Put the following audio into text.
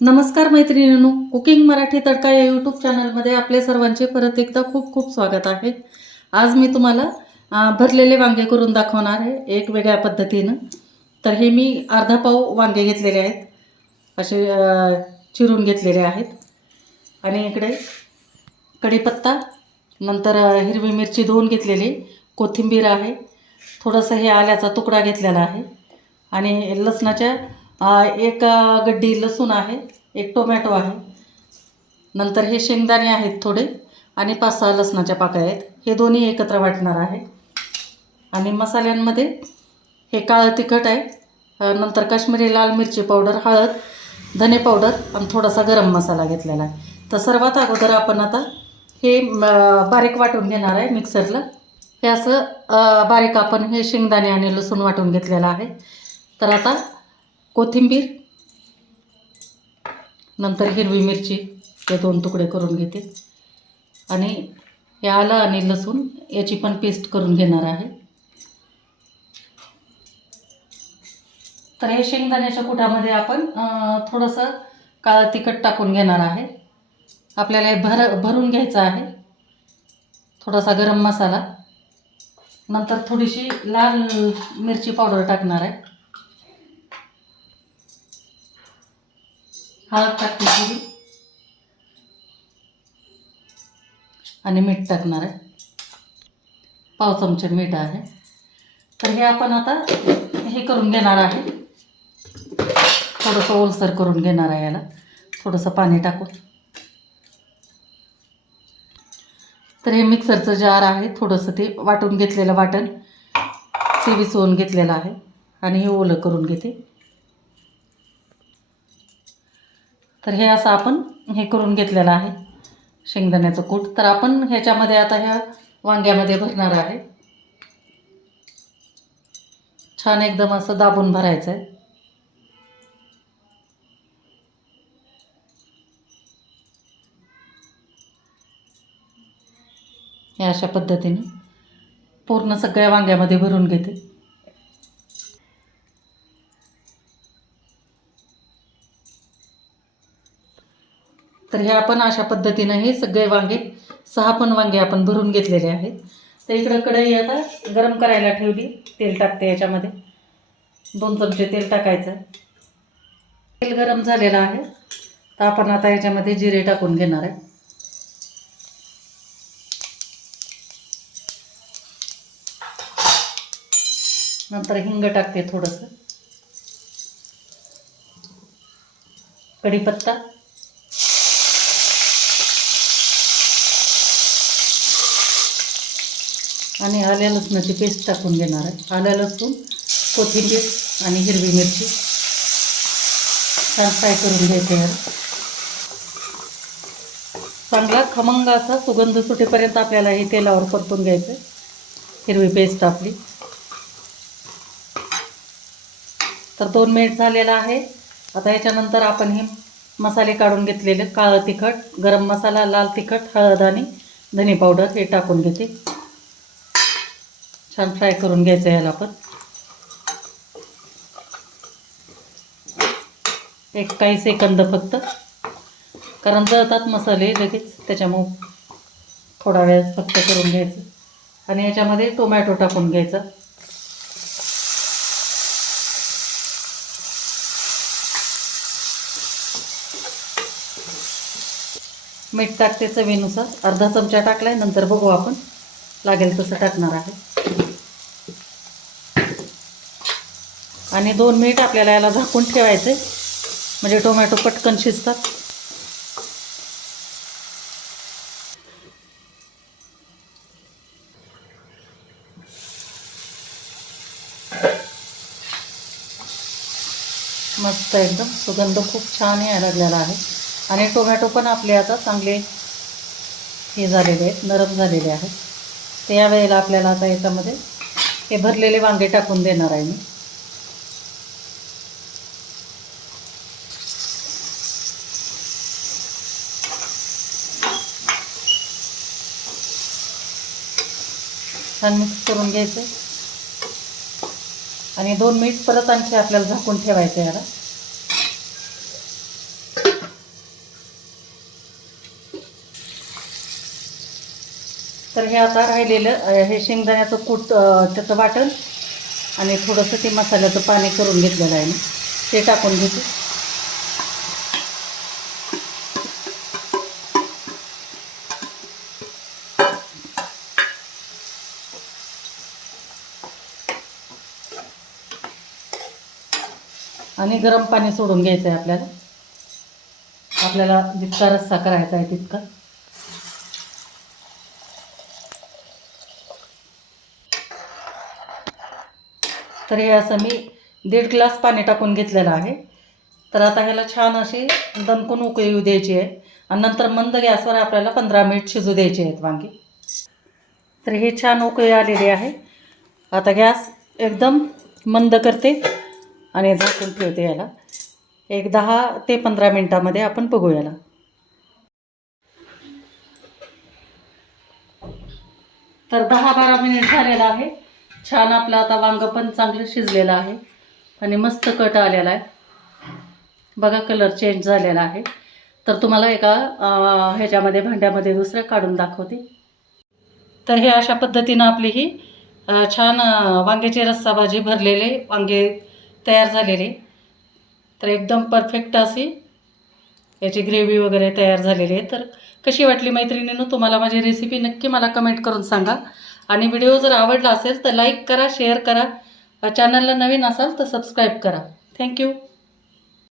नमस्कार मैत्रिणींनो, कुकिंग मराठी तडका या यूट्यूब चॅनलमध्ये आपले सर्वांचे परत एकदा खूप खूप स्वागत आहे. आज मी तुम्हाला भरलेले वांगे करून दाखवणार आहे एक वेगळ्या पद्धतीनं. तर हे मी अर्धा पाव वांगे घेतलेले आहेत, असे चिरून घेतलेले आहेत. आणि इकडे कढीपत्ता, नंतर हिरवी मिरची 2 घेतलेली, कोथिंबीर आहे, थोडंसं हे आल्याचा तुकडा घेतलेला आहे आणि लसणाच्या एक गड्डी लसूण आहे, एक टोमॅटो आहे, नंतर हे शेंगदाणे आहेत थोडे आणि 5-6 लसणाच्या पाकळ्या आहेत. हे दोन्ही एकत्र वाटणार आहे. आणि मसाल्यांमध्ये हे काळं तिखट आहे, नंतर काश्मीरी लाल मिरची पावडर, हळद, धने पावडर आणि थोडासा गरम मसाला घेतलेला आहे. तर सर्वात अगोदर आपण आता हे बारीक वाटून घेणार आहे मिक्सरला. हे असं बारीक आपण हे शेंगदाणे आणि लसूण वाटून घेतलेलं आहे. तर आता कोथिंबीर, नंतर हिरवी मिरची हे 2 तुकडे करून घेते आणि हे आलं आणि लसूण याची पण पेस्ट करून घेणार आहे. तर हे शेंगदाण्याच्या कुटामध्ये आपण थोडंसं काळं तिखट टाकून घेणार आहे. आपल्याला हे भरून घ्यायचं आहे. थोडासा गरम मसाला, नंतर थोडीशी लाल मिरची पावडर टाकणार आहे, हळद टाकते थोडी आणि मीठ टाकणार आहे, पाव चमचे मीठ आहे. तर हे आपण आता हे करून घेणार आहे, थोडंसं ओलसर करून घेणार आहे. याला थोडंसं पाणी टाकून. तर हे मिक्सरचं जार आहे, थोडंसं ते वाटून घेतलेलं वाटण विसवून घेतलेलं आहे आणि हे ओलं करून घेते. तर हे असं आपण हे करून घेतलेलं आहे शेंगदाण्याचं कूट. तर आपण ह्याच्यामध्ये आता ह्या वांग्यामध्ये भरणार आहे. छान एकदम असं दाबून भरायचं आहे. हे अशा पद्धतीने पूर्ण सगळ्या वांग्यामध्ये भरून घेते. तर हे आपण अशा पद्धतीनं हे सगळे वांगे 6 पण वांगे आपण भरून घेतलेले आहेत. तर इकडं कढई आता गरम करायला ठेवली. तेल टाकते, याच्यामध्ये 2 चमचे तेल टाकायचं. तेल गरम झालेलं आहे. तर आपण आता याच्यामध्ये जिरे टाकून घेणार आहे. नंतर हिंग टाकते थोडंसं, कढीपत्ता, आणि आल्या लसणाची पेस्ट टाकून घेणार आहे. आलं लसूण, कोथिंबीर आणि हिरवी मिरची छान फ्राय करून घ्यायचे. यार चांगला खमंग असा सुगंध सुटेपर्यंत आपल्याला हे तेलावर परतून घ्यायचं. हिरवी पेस्ट आपली. तर 2 मिनिट झालेला आहे. आता याच्यानंतर आपण हे मसाले काढून घेतलेले काळं तिखट, गरम मसाला, लाल तिखट, हळद आणि धने पावडर हे टाकून घेते. छान फ्राय करून घ्यायचं याला पण. एक काही सेकंद फक्त, कारण जळतात मसाले लगेच, त्याच्यामुळं थोडा वेळ फक्त करून घ्यायचं. आणि याच्यामध्ये टोमॅटो टाकून घ्यायचा. मीठ टाकते चवीनुसार, अर्धा चमचा टाकलाय, नंतर बघू आपण लागेल तसं टाकणार आहे. आणि 2 मिनिट आपल्याला याला झाकून ठेवायचे, म्हणजे टोमॅटो पटकन शिजतात. मस्त एकदम सुगंध खूप छान यायला लागलेला आहे. आणि टोमॅटो पण आपले आता चांगले हे झालेले आहेत, नरम झालेले आहेत. तर यावेळेला आपल्याला आता याच्यामध्ये हे भरलेले वांगे टाकून देणार आहे मी. छान मिक्स करून घ्यायचं आणि 2 मिनिट परत आणखी आपल्याला झाकून ठेवायचं याला. तर हे आता राहिलेलं हे शेंगदाण्याचं कूट त्याचं वाटण आणि थोडंसं ते मसाल्याचं पाणी करून घेतलेलं आहे मी, ते टाकून घेते. आणि गरम पाणी सोडून घ्यायचं आहे आपल्याला. आपल्याला जितका रस्सा करायचा आहे तितका. तर हे असं मी 1.5 ग्लास पाणी टाकून घेतलेलं आहे. तर आता ह्याला छान अशी दणकून उकळी येऊ द्यायची आहे आणि नंतर मंद गॅसवर आपल्याला 15 मिनिट शिजू द्यायचे आहेत वांगी. तर हे छान उकळी आलेली आहे. आता गॅस एकदम मंद करते आणि झाकून ठेवते याला. एक 10 ते 15 मिनटामध्ये आपण बघू याला. तर 10-12 मिनिट झालेलं आहे. छान आपलं आता वांगं पण चांगलं शिजलेलं आहे आणि मस्त कट आलेला आहे. बघा कलर चेंज झालेला आहे. तर तुम्हाला एका ह्याच्यामध्ये भांड्यामध्ये दुसऱ्या काढून दाखवते. तर हे अशा पद्धतीनं आपली ही छान वांग्याची रस्सा भाजी भरलेले वांगे तयार झालेले. तर एकदम परफेक्ट अशी याची ग्रेव्ही वगैरे तयार झालेली आहे. तर कशी वाटली मैत्रिणींनो तुम्हाला माझी रेसिपी नक्की मला कमेंट करून सांगा. आणि व्हिडिओ जर आवडला असेल तर लाईक करा, शेअर करा. चॅनलला नवीन असाल तर सबस्क्राईब करा. थँक्यू.